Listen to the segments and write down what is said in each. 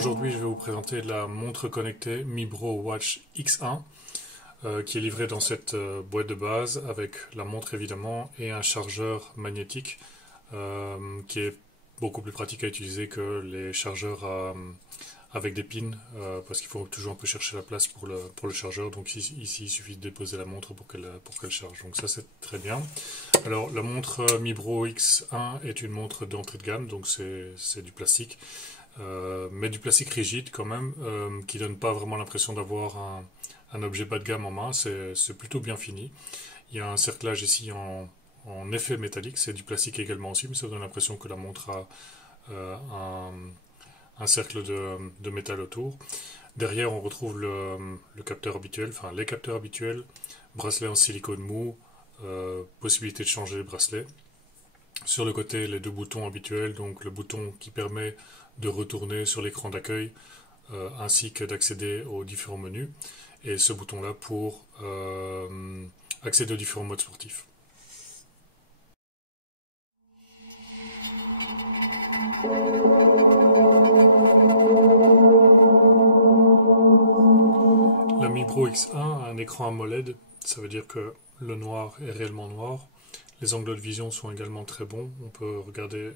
aujourd'hui, je vais vous présenter la montre connectée Mibro Watch X1 qui est livrée dans cette boîte de base avec la montre évidemment et un chargeur magnétique qui est beaucoup plus pratique à utiliser que les chargeurs avec des pins parce qu'il faut toujours un peu chercher la place pour le chargeur. Donc ici, il suffit de déposer la montre pour qu'elle charge. Donc ça, c'est très bien. Alors la montre Mibro X1 est une montre d'entrée de gamme, donc c'est du plastique. Mais du plastique rigide quand même, qui donne pas vraiment l'impression d'avoir un objet bas de gamme en main. C'est plutôt bien fini. Il y a un cerclage ici en effet métallique, c'est du plastique également aussi, mais ça donne l'impression que la montre a un cercle de métal autour. Derrière, on retrouve le capteur habituel, enfin les capteurs habituels, bracelet en silicone mou, possibilité de changer les bracelets. Sur le côté, les deux boutons habituels, donc le bouton qui permet de retourner sur l'écran d'accueil ainsi que d'accéder aux différents menus, et ce bouton-là pour accéder aux différents modes sportifs. La Mibro X1 a un écran AMOLED, ça veut dire que le noir est réellement noir. Les angles de vision sont également très bons, on peut regarder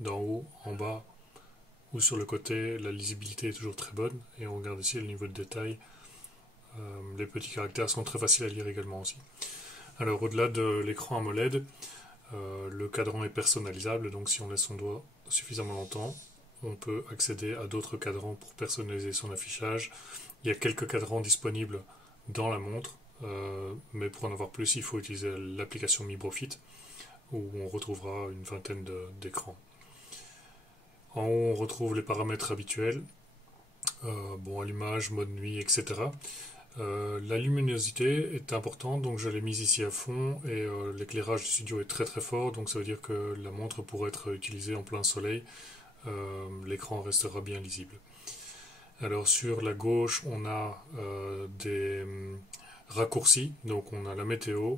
d'en haut, en bas ou sur le côté, la lisibilité est toujours très bonne, et on regarde ici le niveau de détail. Les petits caractères sont très faciles à lire également aussi. Alors au-delà de l'écran AMOLED, le cadran est personnalisable, donc si on laisse son doigt suffisamment longtemps, on peut accéder à d'autres cadrans pour personnaliser son affichage. Il y a quelques cadrans disponibles dans la montre, mais pour en avoir plus, il faut utiliser l'application MibroFit, où on retrouvera une vingtaine d'écrans. En haut, on retrouve les paramètres habituels, allumage, mode nuit, etc. La luminosité est importante, donc je l'ai mise ici à fond, et l'éclairage du studio est très très fort, donc ça veut dire que la montre pourrait être utilisée en plein soleil. L'écran restera bien lisible. Alors sur la gauche, on a des raccourcis, donc on a la météo,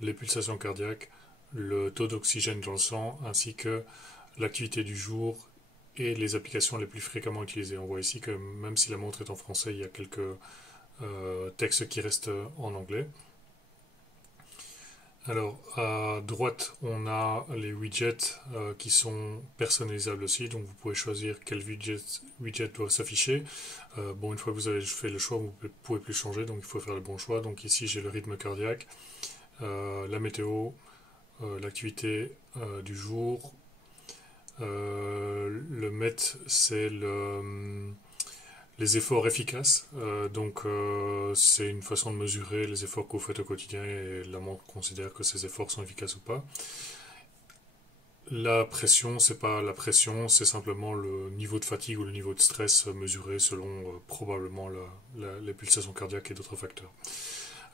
les pulsations cardiaques, le taux d'oxygène dans le sang, ainsi que l'activité du jour et les applications les plus fréquemment utilisées. On voit ici que même si la montre est en français, il y a quelques textes qui restent en anglais. Alors à droite, on a les widgets qui sont personnalisables aussi, donc vous pouvez choisir quel widget doit s'afficher. Une fois que vous avez fait le choix, vous ne pouvez plus changer, donc il faut faire le bon choix. Donc ici j'ai le rythme cardiaque, la météo, l'activité du jour. Le MET, c'est les efforts efficaces, c'est une façon de mesurer les efforts que vous faites au quotidien et la montre considère que ces efforts sont efficaces ou pas. La pression, c'est pas la pression, c'est simplement le niveau de fatigue ou le niveau de stress mesuré selon probablement les pulsations cardiaques et d'autres facteurs.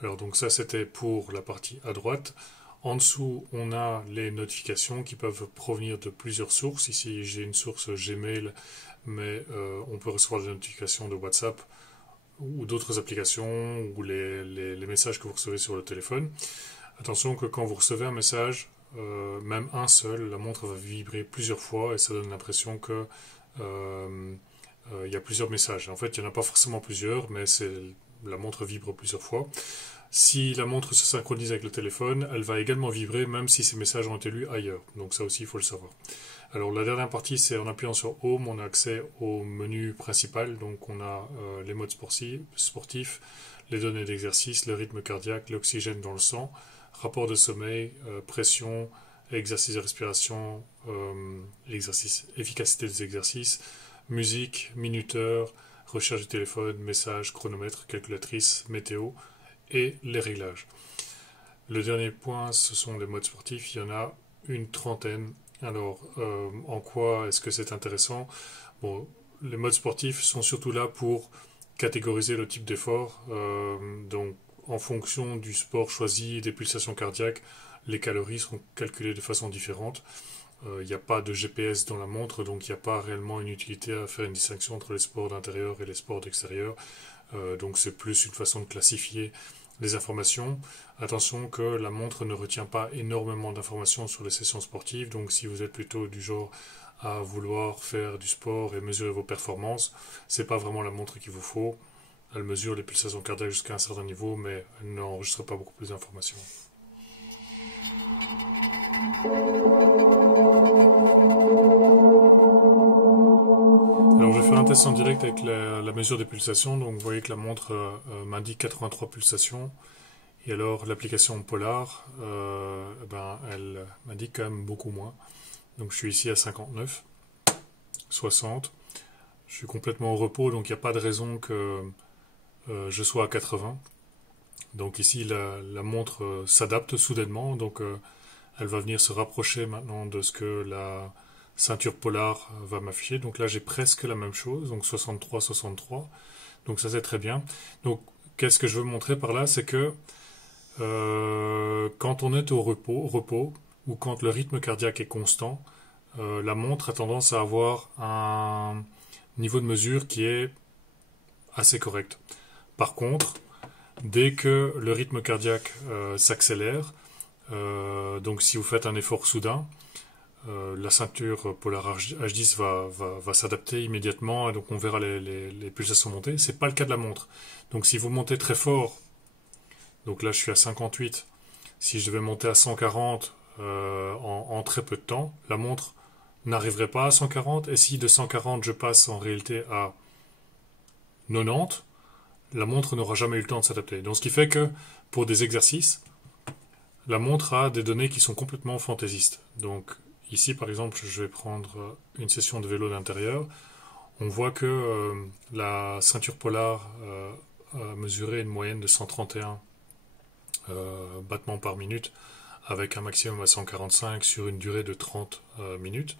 Alors donc ça c'était pour la partie à droite. En dessous, on a les notifications qui peuvent provenir de plusieurs sources. Ici, j'ai une source Gmail, mais on peut recevoir des notifications de WhatsApp ou d'autres applications ou les messages que vous recevez sur le téléphone. Attention que quand vous recevez un message, même un seul, la montre va vibrer plusieurs fois et ça donne l'impression que il y a plusieurs messages. En fait, il n'y en a pas forcément plusieurs, mais la montre vibre plusieurs fois. Si la montre se synchronise avec le téléphone, elle va également vibrer même si ces messages ont été lus ailleurs. Donc ça aussi, il faut le savoir. Alors la dernière partie, c'est en appuyant sur Home, on a accès au menu principal. Donc on a les modes sportifs, les données d'exercice, le rythme cardiaque, l'oxygène dans le sang, rapport de sommeil, pression, exercice de respiration, efficacité des exercices, musique, minuteur, recherche du téléphone, message, chronomètre, calculatrice, météo, et les réglages. Le dernier point, ce sont les modes sportifs. Il y en a une trentaine. Alors, en quoi est-ce que c'est intéressant? Les modes sportifs sont surtout là pour catégoriser le type d'effort. Donc, en fonction du sport choisi et des pulsations cardiaques, les calories seront calculées de façon différente. Il n'y a pas de GPS dans la montre, donc il n'y a pas réellement une utilité à faire une distinction entre les sports d'intérieur et les sports d'extérieur. Donc c'est plus une façon de classifier les informations. Attention que la montre ne retient pas énormément d'informations sur les sessions sportives, donc si vous êtes plutôt du genre à vouloir faire du sport et mesurer vos performances, c'est pas vraiment la montre qu'il vous faut. Elle mesure les pulsations cardiaques jusqu'à un certain niveau, mais elle n'enregistre pas beaucoup plus d'informations. Alors je vais faire un test en direct avec la mesure des pulsations. Donc vous voyez que la montre m'indique 83 pulsations. Et alors l'application Polar, elle m'indique quand même beaucoup moins. Donc je suis ici à 59, 60. Je suis complètement au repos, donc il n'y a pas de raison que je sois à 80. Donc ici la montre s'adapte soudainement, donc elle va venir se rapprocher maintenant de ce que la ceinture Polar va m'afficher. Donc là j'ai presque la même chose, donc 63, 63. Donc ça c'est très bien. Donc qu'est-ce que je veux montrer par là, c'est que quand on est au repos, ou quand le rythme cardiaque est constant, la montre a tendance à avoir un niveau de mesure qui est assez correct. Par contre, dès que le rythme cardiaque s'accélère, donc si vous faites un effort soudain, la ceinture Polar H10 va s'adapter immédiatement et donc on verra les pulsations monter. C'est pas le cas de la montre. Donc si vous montez très fort, donc là je suis à 58, si je devais monter à 140 en très peu de temps, la montre n'arriverait pas à 140, et si de 140 je passe en réalité à 90, la montre n'aura jamais eu le temps de s'adapter. Donc ce qui fait que pour des exercices, la montre a des données qui sont complètement fantaisistes. Donc ici par exemple je vais prendre une session de vélo d'intérieur, on voit que la ceinture Polar a mesuré une moyenne de 131 battements par minute avec un maximum à 145 sur une durée de 30 minutes.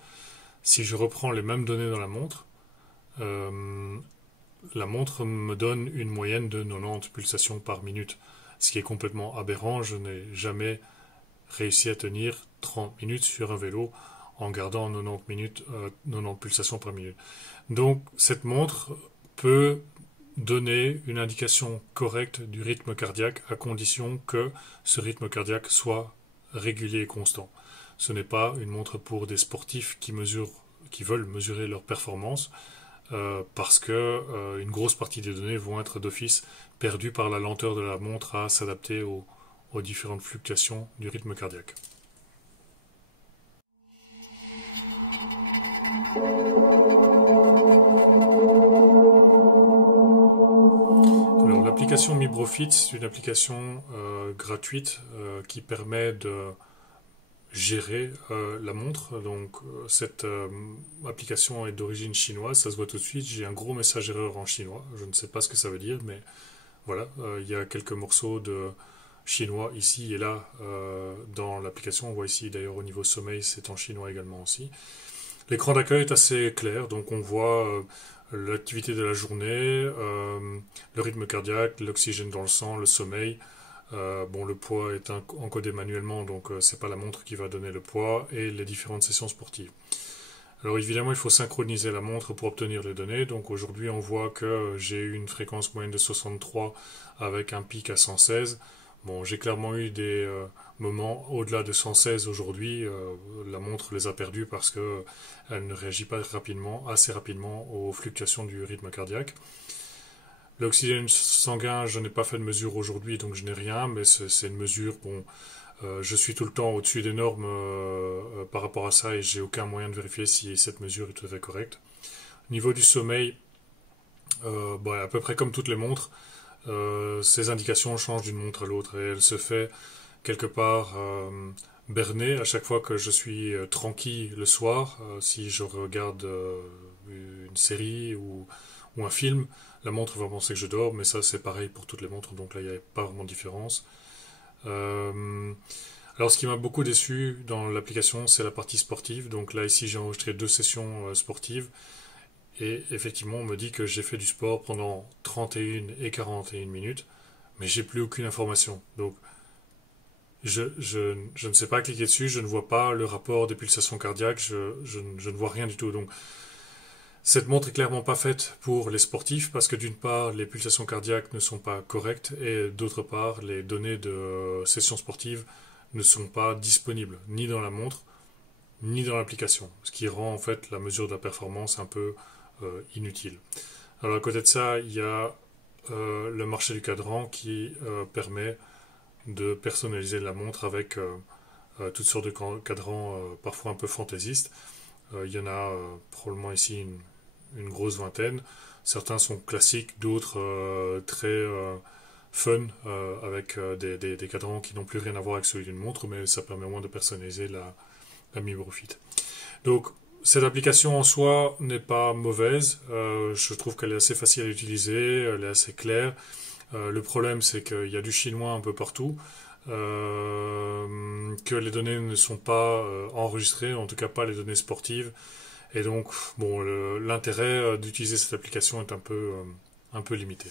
Si je reprends les mêmes données dans la montre me donne une moyenne de 90 pulsations par minute, ce qui est complètement aberrant. Je n'ai jamais réussi à tenir 30 minutes sur un vélo en gardant 90 pulsations par minute. Donc cette montre peut donner une indication correcte du rythme cardiaque à condition que ce rythme cardiaque soit régulier et constant. Ce n'est pas une montre pour des sportifs qui veulent mesurer leur performance, parce que une grosse partie des données vont être d'office perdues par la lenteur de la montre à s'adapter aux différentes fluctuations du rythme cardiaque. Alors l'application Mibrofit, c'est une application gratuite qui permet de gérer la montre. Donc cette application est d'origine chinoise, ça se voit tout de suite. J'ai un gros message erreur en chinois, je ne sais pas ce que ça veut dire, mais voilà, il y a quelques morceaux de chinois ici et là dans l'application. On voit ici d'ailleurs au niveau sommeil, c'est en chinois également aussi. L'écran d'accueil est assez clair, donc on voit l'activité de la journée, le rythme cardiaque, l'oxygène dans le sang, le sommeil. Le poids est encodé manuellement, donc c'est pas la montre qui va donner le poids, et les différentes sessions sportives. Alors évidemment, il faut synchroniser la montre pour obtenir les données. Donc aujourd'hui, on voit que j'ai eu une fréquence moyenne de 63 avec un pic à 116. Bon, j'ai clairement eu des moments au-delà de 116 aujourd'hui. La montre les a perdus parce que elle ne réagit pas assez rapidement aux fluctuations du rythme cardiaque. L'oxygène sanguin, je n'ai pas fait de mesure aujourd'hui, donc je n'ai rien, mais c'est une mesure. Bon, je suis tout le temps au-dessus des normes par rapport à ça et j'ai aucun moyen de vérifier si cette mesure est tout à fait correcte. Au niveau du sommeil, à peu près comme toutes les montres, ces indications changent d'une montre à l'autre et elle se fait quelque part berner à chaque fois que je suis tranquille le soir. Si je regarde une série ou un film, la montre va penser que je dors, mais ça c'est pareil pour toutes les montres, donc là il n'y a pas vraiment de différence. Alors ce qui m'a beaucoup déçu dans l'application, c'est la partie sportive. Donc là ici j'ai enregistré 2 sessions sportives et effectivement on me dit que j'ai fait du sport pendant 31 et 41 minutes, mais j'ai plus aucune information. Donc je ne sais pas cliquer dessus, je ne vois pas le rapport des pulsations cardiaques, je ne vois rien du tout. Donc cette montre est clairement pas faite pour les sportifs parce que d'une part les pulsations cardiaques ne sont pas correctes et d'autre part les données de sessions sportives ne sont pas disponibles ni dans la montre ni dans l'application, ce qui rend en fait la mesure de la performance un peu inutile. Alors à côté de ça, il y a le marché du cadran qui permet de personnaliser la montre avec toutes sortes de cadrans parfois un peu fantaisistes. Il y en a probablement ici une grosse vingtaine. Certains sont classiques, d'autres très fun, avec des cadrans qui n'ont plus rien à voir avec celui d'une montre, mais ça permet au moins de personnaliser la Mi Bro Fit. Donc, cette application en soi n'est pas mauvaise. Je trouve qu'elle est assez facile à utiliser, elle est assez claire. Le problème, c'est qu'il y a du chinois un peu partout, que les données ne sont pas enregistrées, en tout cas pas les données sportives. Et donc, bon, l'intérêt d'utiliser cette application est un peu limité.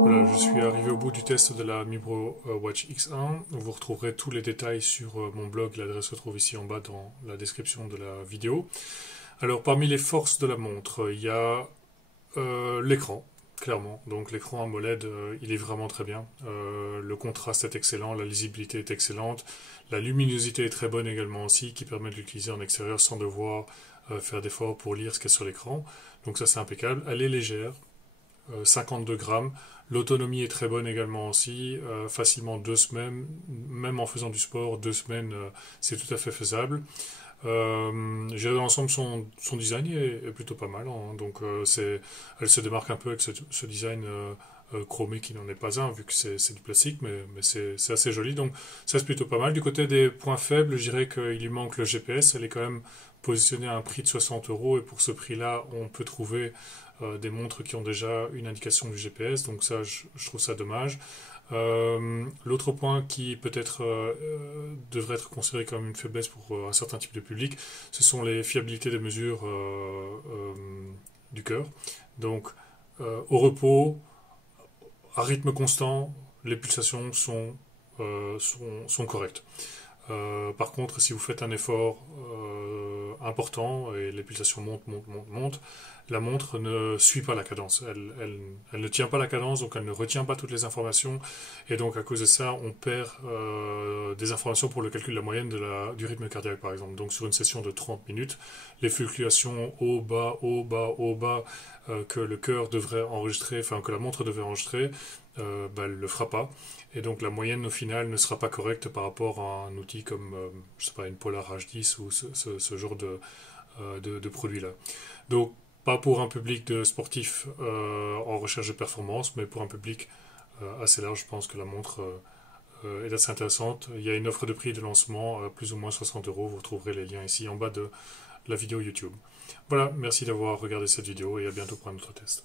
Voilà, je suis arrivé au bout du test de la Mi Bro Watch X1. Vous retrouverez tous les détails sur mon blog, l'adresse se trouve ici en bas dans la description de la vidéo. Alors, parmi les forces de la montre, il y a l'écran, clairement. Donc l'écran AMOLED, il est vraiment très bien. Le contraste est excellent, la lisibilité est excellente, la luminosité est très bonne également aussi, qui permet de l'utiliser en extérieur sans devoir faire d'efforts pour lire ce qu'il y a sur l'écran. Donc ça c'est impeccable. Elle est légère, 52 grammes. L'autonomie est très bonne également aussi, facilement 2 semaines, même en faisant du sport, 2 semaines, c'est tout à fait faisable. Dans l'ensemble, son design est plutôt pas mal, hein. Donc elle se démarque un peu avec ce design chromé qui n'en est pas un, vu que c'est du plastique, mais c'est assez joli, donc ça c'est plutôt pas mal. Du côté des points faibles, je dirais qu'il lui manque le GPS. Elle est quand même positionnée à un prix de 60 €, et pour ce prix-là, on peut trouver des montres qui ont déjà une indication du GPS, donc ça, je trouve ça dommage. L'autre point qui peut-être devrait être considéré comme une faiblesse pour un certain type de public, ce sont les fiabilités des mesures du cœur. Donc, au repos, à rythme constant, les pulsations sont correctes. Par contre, si vous faites un effort important et les pulsations montent, la montre ne suit pas la cadence. Elle ne tient pas la cadence, donc elle ne retient pas toutes les informations. Et donc, à cause de ça, on perd des informations pour le calcul de la moyenne du rythme cardiaque, par exemple. Donc, sur une session de 30 minutes, les fluctuations haut, bas, que le cœur devrait enregistrer, enfin, que la montre devrait enregistrer, elle ne le fera pas. Et donc la moyenne au final ne sera pas correcte par rapport à un outil comme je sais pas, une Polar H10 ou ce genre de produit-là. Donc pas pour un public de sportifs en recherche de performance, mais pour un public assez large, je pense que la montre est assez intéressante. Il y a une offre de prix de lancement, plus ou moins 60 €. Vous retrouverez les liens ici en bas de la vidéo YouTube. Voilà, merci d'avoir regardé cette vidéo et à bientôt pour un autre test.